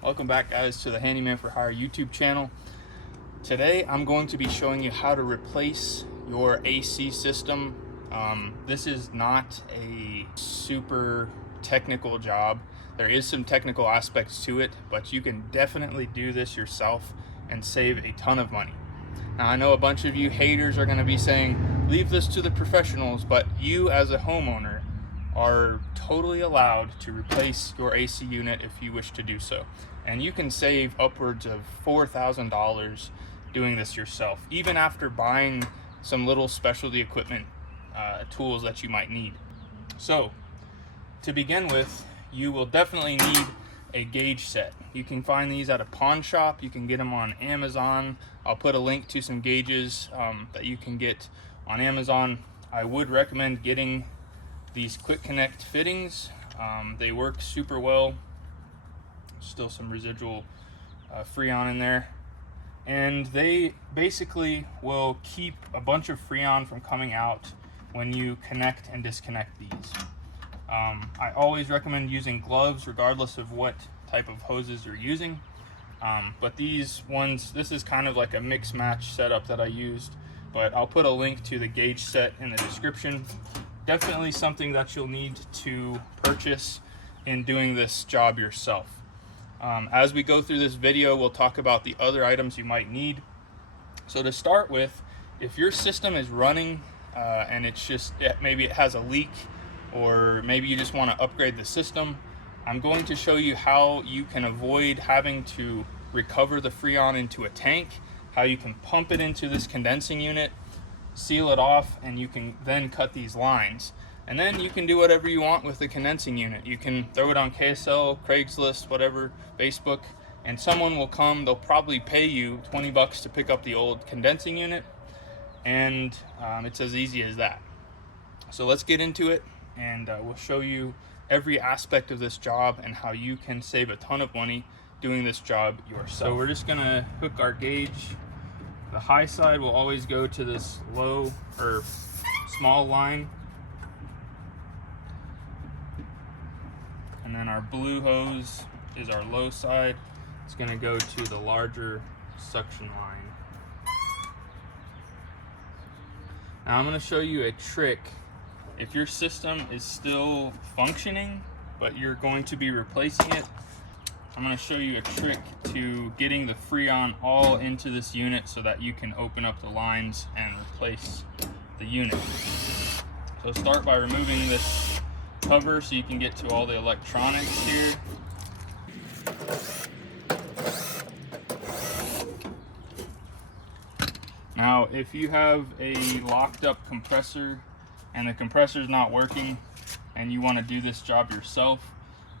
Welcome back, guys, to the Handyman for Hire YouTube channel. Today I'm going to be showing you how to replace your AC system. This is not a super technical job. There is some technical aspects to it, but you can definitely do this yourself and save a ton of money. Now, I know a bunch of you haters are going to be saying, leave this to the professionals, but you as a homeowner are totally allowed to replace your AC unit if you wish to do so. And you can save upwards of $4,000 doing this yourself, even after buying some little specialty equipment tools that you might need. So, to begin with, you will definitely need a gauge set. You can find these at a pawn shop. You can get them on Amazon. I'll put a link to some gauges that you can get on Amazon. I would recommend getting these quick connect fittings. They work super well. Still some residual Freon in there, and they basically will keep a bunch of Freon from coming out when you connect and disconnect these. I always recommend using gloves regardless of what type of hoses you're using, but these ones, this is kind of like a mix match setup that I used, but I'll put a link to the gauge set in the description. Definitely something that you'll need to purchase in doing this job yourself. As we go through this video, we'll talk about the other items you might need. So to start with, if your system is running and maybe it has a leak, or maybe you just want to upgrade the system, I'm going to show you how you can avoid having to recover the Freon into a tank, how you can pump it into this condensing unit, seal it off, and you can then cut these lines. And then you can do whatever you want with the condensing unit. You can throw it on KSL, Craigslist, whatever, Facebook, and someone will come. They'll probably pay you 20 bucks to pick up the old condensing unit, and it's as easy as that. So let's get into it, and we'll show you every aspect of this job and how you can save a ton of money doing this job yourself. So we're just gonna hook our gauge. The high side will always go to this low or small line, and then our blue hose is our low side. It's going to go to the larger suction line. Now I'm going to show you a trick. If your system is still functioning but you're going to be replacing it, I'm going to show you a trick to getting the Freon all into this unit so that you can open up the lines and replace the unit. So start by removing this cover so you can get to all the electronics here. Now, if you have a locked up compressor and the compressor is not working and you want to do this job yourself,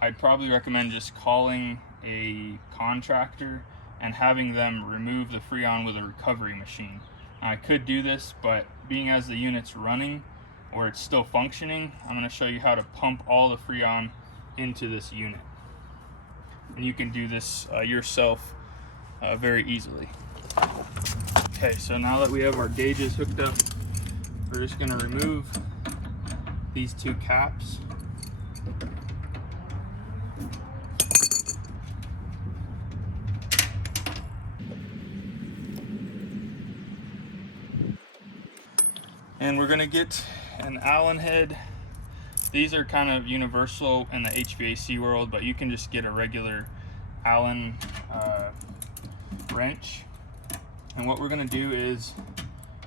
I'd probably recommend just calling a contractor and having them remove the Freon with a recovery machine. Now, I could do this, but being as the unit's running or it's still functioning, I'm going to show you how to pump all the Freon into this unit. And you can do this yourself very easily. Okay, so now that we have our gauges hooked up, we're just going to remove these two caps. And we're going to get an Allen head. These are kind of universal in the HVAC world, but you can just get a regular Allen wrench. And what we're going to do is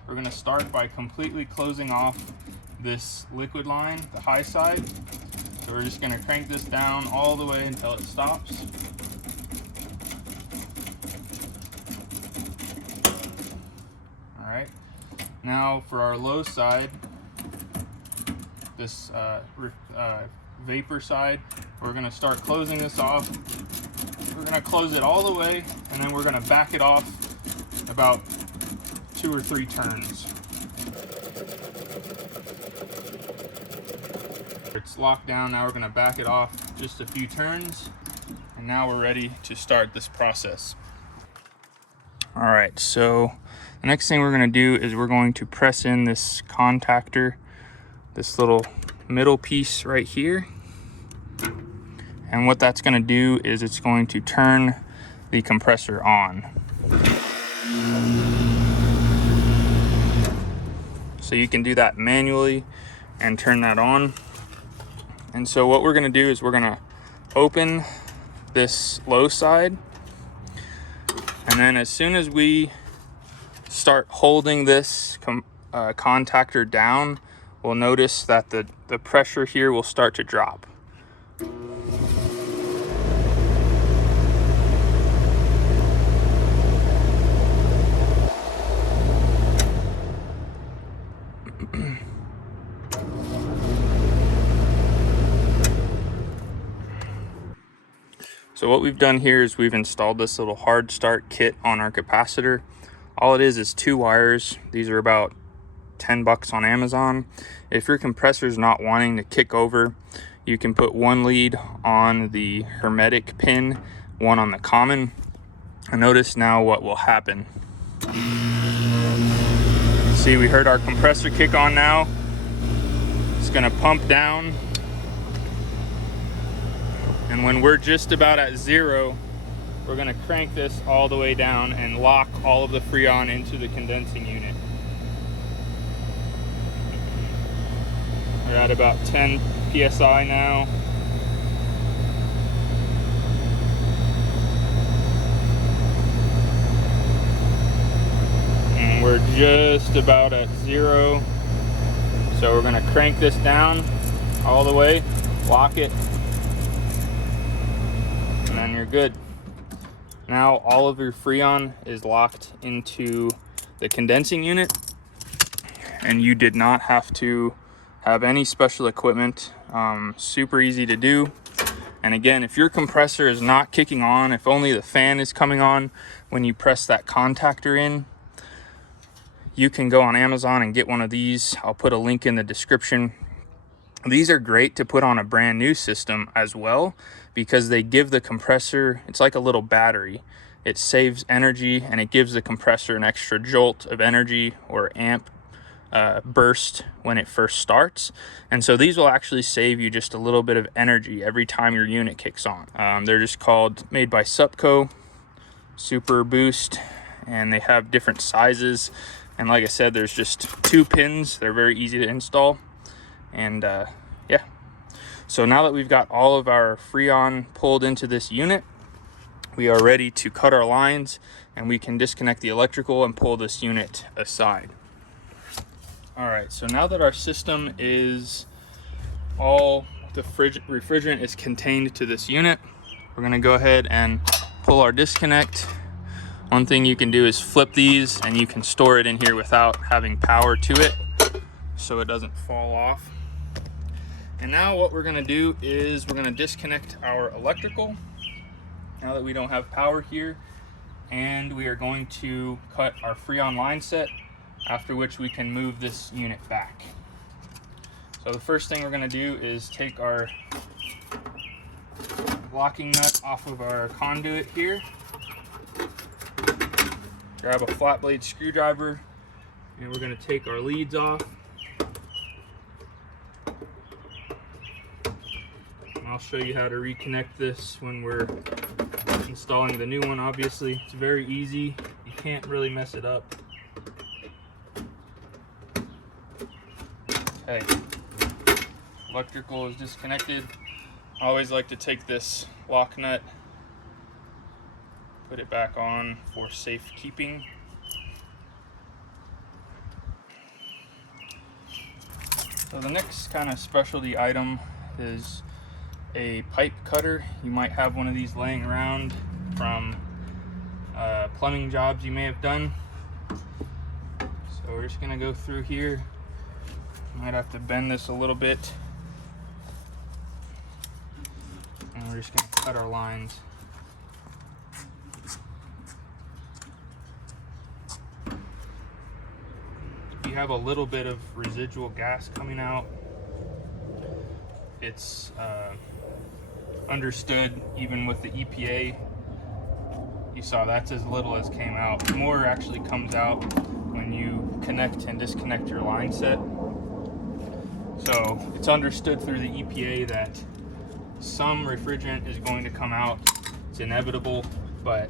we're going to start by completely closing off this liquid line, the high side. So we're just going to crank this down all the way until it stops. All right. Now for our low side, this vapor side, we're going to start closing this off. We're going to close it all the way, and then we're going to back it off about 2 or 3 turns. It's locked down. Now we're going to back it off just a few turns, and now we're ready to start this process. All right, so the next thing we're going to do is we're going to press in this contactor, this little middle piece right here, And what that's going to do is it's going to turn the compressor on. So you can do that manually and turn that on. And so what we're going to do is we're going to open this low side, and then as soon as we start holding this contactor down, we'll notice that the pressure here will start to drop. So what we've done here is we've installed this little hard start kit on our capacitor. All it is 2 wires. These are about 10 bucks on Amazon. If your compressor is not wanting to kick over, you can put 1 lead on the hermetic pin, 1 on the common. And notice now what will happen. See, we heard our compressor kick on now. It's gonna pump down. And when we're just about at 0, we're gonna crank this all the way down and lock all of the Freon into the condensing unit. We're at about 10 PSI now. And we're just about at 0. So we're gonna crank this down all the way, lock it, and then you're good. Now all of your Freon is locked into the condensing unit, and you did not have to have any special equipment. Super easy to do. And again, if your compressor is not kicking on, if only the fan is coming on when you press that contactor in, you can go on Amazon and get one of these. I'll put a link in the description. These are great to put on a brand new system as well, because they give the compressor, it's like a little battery. It saves energy and it gives the compressor an extra jolt of energy or amp burst when it first starts. And so these will actually save you just a little bit of energy every time your unit kicks on. They're just made by Supco, Super Boost, and they have different sizes. And like I said, there's just 2 pins. They're very easy to install. And yeah, so now that we've got all of our Freon pulled into this unit, we are ready to cut our lines, and we can disconnect the electrical and pull this unit aside. All right, so now that our system is all the refrigerant is contained to this unit, we're gonna go ahead and pull our disconnect. One thing you can do is flip these, and you can store it in here without having power to it, so it doesn't fall off. And now what we're gonna do is we're gonna disconnect our electrical now that we don't have power here, and we are going to cut our Freon line set, after which we can move this unit back. So the first thing we're gonna do is take our locking nut off of our conduit here, grab a flat blade screwdriver, and we're gonna take our leads off. And I'll show you how to reconnect this when we're installing the new one. Obviously, it's very easy. You can't really mess it up. Okay, electrical is disconnected. I always like to take this lock nut, put it back on for safekeeping. So the next kind of specialty item is a pipe cutter. You might have one of these laying around from plumbing jobs you may have done. So we're just gonna go through here. Might have to bend this a little bit, and we're just gonna cut our lines. If you have a little bit of residual gas coming out, it's understood. Even with the EPA, you saw that's as little as came out. More actually comes out when you connect and disconnect your line set. So it's understood through the EPA that Some refrigerant is going to come out. It's inevitable, but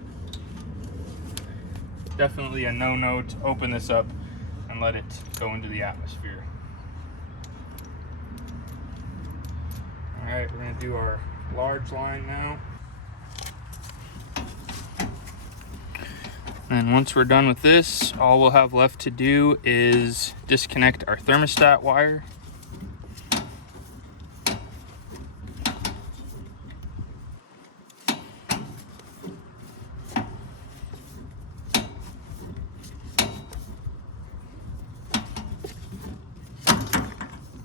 definitely a no-no to open this up and let it go into the atmosphere. All right, we're gonna do our large line now. And once we're done with this, all we'll have left to do is disconnect our thermostat wire.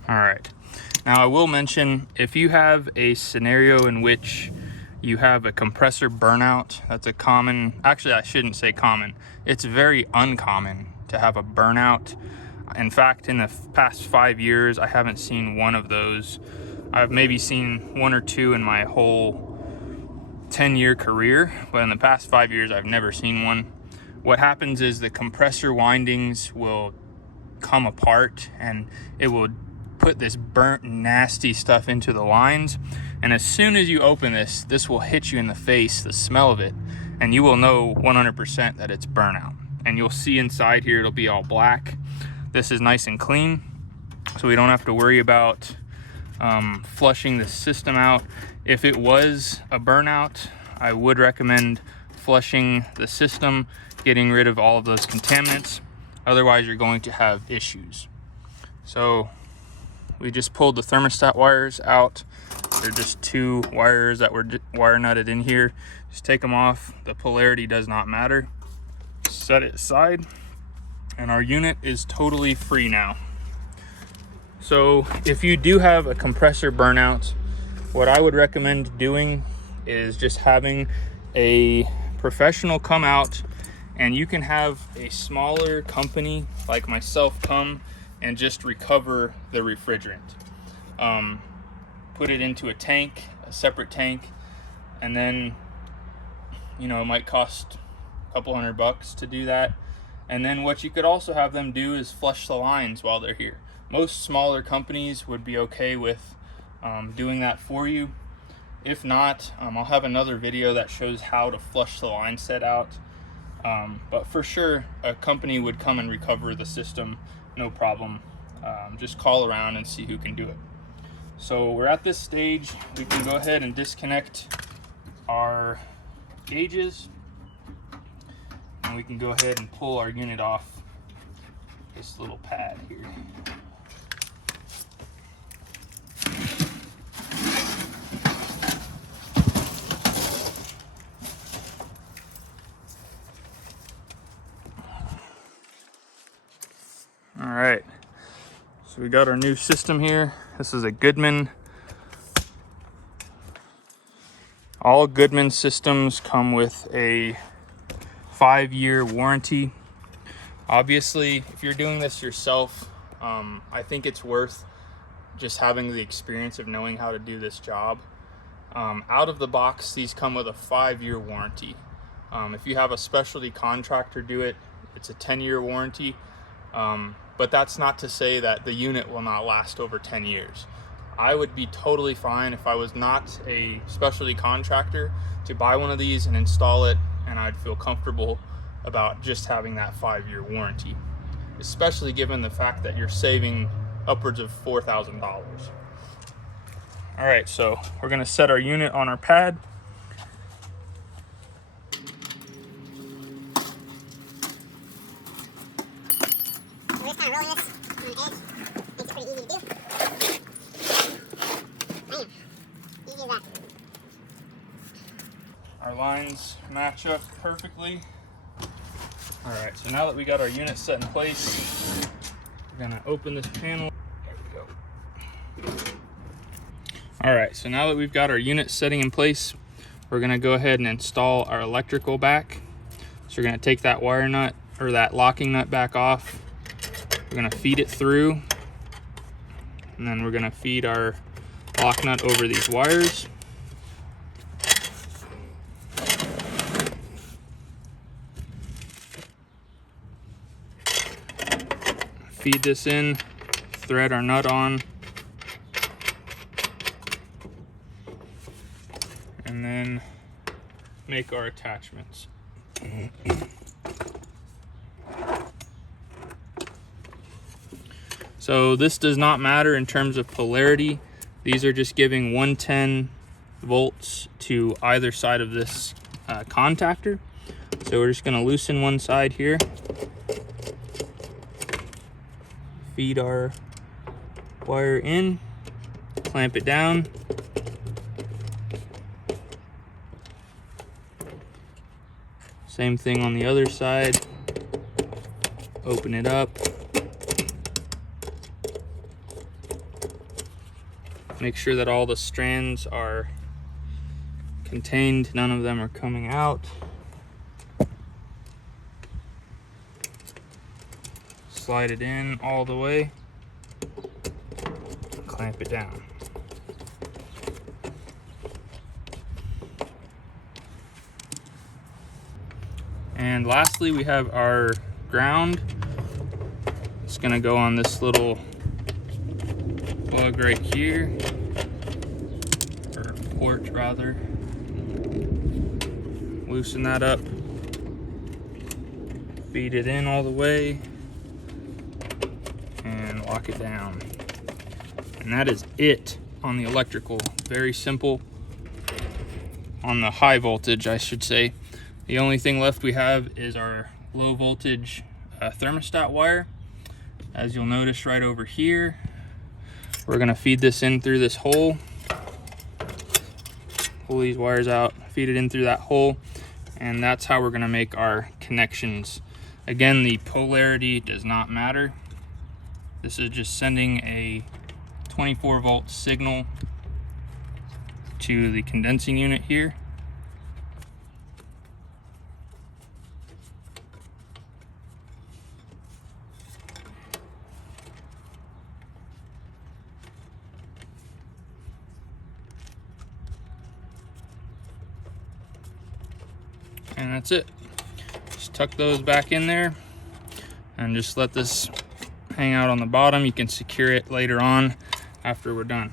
All right, now I will mention, if you have a scenario in which you have a compressor burnout, that's a common, actually I shouldn't say common, it's very uncommon to have a burnout. In fact, in the past 5 years, I haven't seen one of those. I've maybe seen 1 or 2 in my whole 10-year career, but in the past 5 years, I've never seen one. What happens is the compressor windings will come apart and it will put this burnt, nasty stuff into the lines. And as soon as you open this, this will hit you in the face, the smell of it, and you will know 100% that it's burnout. And you'll see inside here, it'll be all black. This is nice and clean, so we don't have to worry about flushing the system out. If it was a burnout, I would recommend flushing the system, getting rid of all of those contaminants. Otherwise, you're going to have issues. So we just pulled the thermostat wires out. They're just 2 wires that were wire nutted in here. Just take them off. The polarity does not matter. Set it aside, and our unit is totally free now. So if you do have a compressor burnout, what I would recommend doing is just having a professional come out, and you can have a smaller company like myself come and just recover the refrigerant. Put it into a tank, a separate tank, and then, you know, it might cost a couple $100 to do that. And then what you could also have them do is flush the lines while they're here. Most smaller companies would be okay with doing that for you. If not, I'll have another video that shows how to flush the line set out. But for sure, a company would come and recover the system, no problem. Just call around and see who can do it. So we're at this stage, we can go ahead and disconnect our gauges, and we can go ahead and pull our unit off this little pad here. All right, so we got our new system here. This is a Goodman. All Goodman systems come with a 5-year warranty. Obviously, if you're doing this yourself, I think it's worth just having the experience of knowing how to do this job. Out of the box, these come with a 5-year warranty. If you have a specialty contractor do it, it's a 10-year warranty. But that's not to say that the unit will not last over 10 years. I would be totally fine if I was not a specialty contractor to buy one of these and install it, and I'd feel comfortable about just having that 5-year warranty, especially given the fact that you're saving upwards of $4,000. All right, so we're gonna set our unit on our pad. We're just kind of rolling this on the edge. Makes it pretty easy to do. Bam. Easy as that. Our lines match up perfectly. All right, so now that we got our unit set in place, we're gonna open this panel. There we go. All right, so now that we've got our unit setting in place, we're gonna go ahead and install our electrical back. So we're gonna take that wire nut, or that locking nut back off. We're gonna feed it through, and then we're gonna feed our lock nut over these wires. Feed this in, thread our nut on. make our attachments. So this does not matter in terms of polarity. These are just giving 110 volts to either side of this contactor. So we're just going to loosen one side here, feed our wire in, clamp it down, same thing on the other side, open it up, make sure that all the strands are contained, none of them are coming out. Slide it in all the way, clamp it down. And lastly, we have our ground. It's gonna go on this little plug right here, or port rather. Loosen that up, feed it in all the way, and lock it down. And that is it on the electrical. Very simple. On the high voltage, I should say. The only thing left we have is our low voltage thermostat wire. As you'll notice right over here, we're gonna feed this in through this hole. Pull these wires out, feed it in through that hole, and that's how we're gonna make our connections. Again, the polarity does not matter. This is just sending a 24 volt signal to the condensing unit here. And that's it. Just tuck those back in there and just let this hang out on the bottom. You can secure it later on after we're done.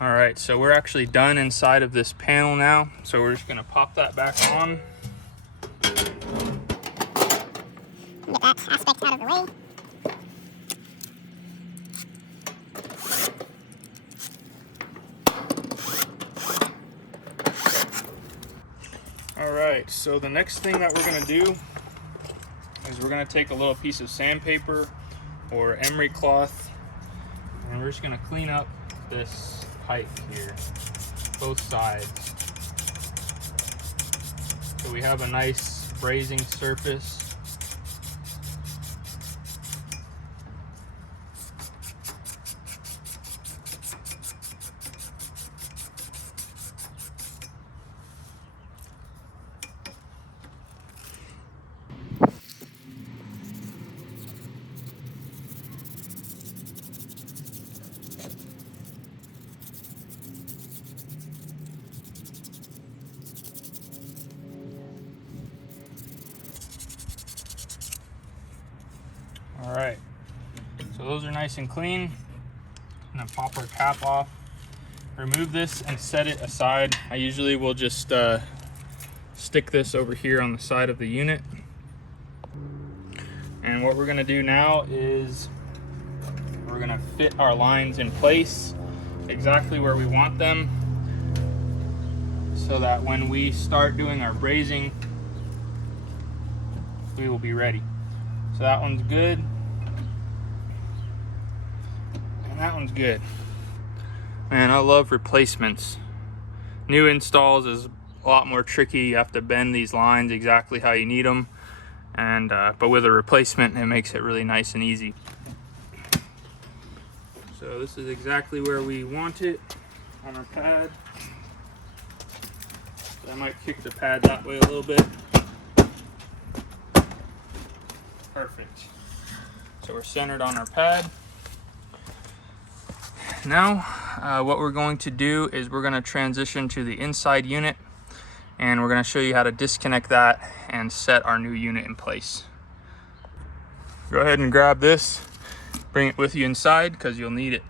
All right, so we're actually done inside of this panel now. So we're just gonna pop that back on. Get that aspect out of the way. All right, so the next thing that we're gonna do is we're gonna take a little piece of sandpaper or emery cloth, and we're just gonna clean up this pipe here, both sides. So we have a nice brazing surface. All right, so those are nice and clean. And then pop our cap off, remove this and set it aside. I usually will just stick this over here on the side of the unit. And what we're gonna do now is we're gonna fit our lines in place exactly where we want them, so that when we start doing our brazing, we will be ready. So that one's good. And that one's good. Man, I love replacements. New installs is a lot more tricky. You have to bend these lines exactly how you need them. And but with a replacement, it makes it really nice and easy. So this is exactly where we want it on our pad. So I might kick the pad that way a little bit. Perfect. So we're centered on our pad. Now, what we're going to do is we're going to transition to the inside unit, and we're going to show you how to disconnect that and set our new unit in place. Go ahead and grab this, bring it with you inside because you'll need it.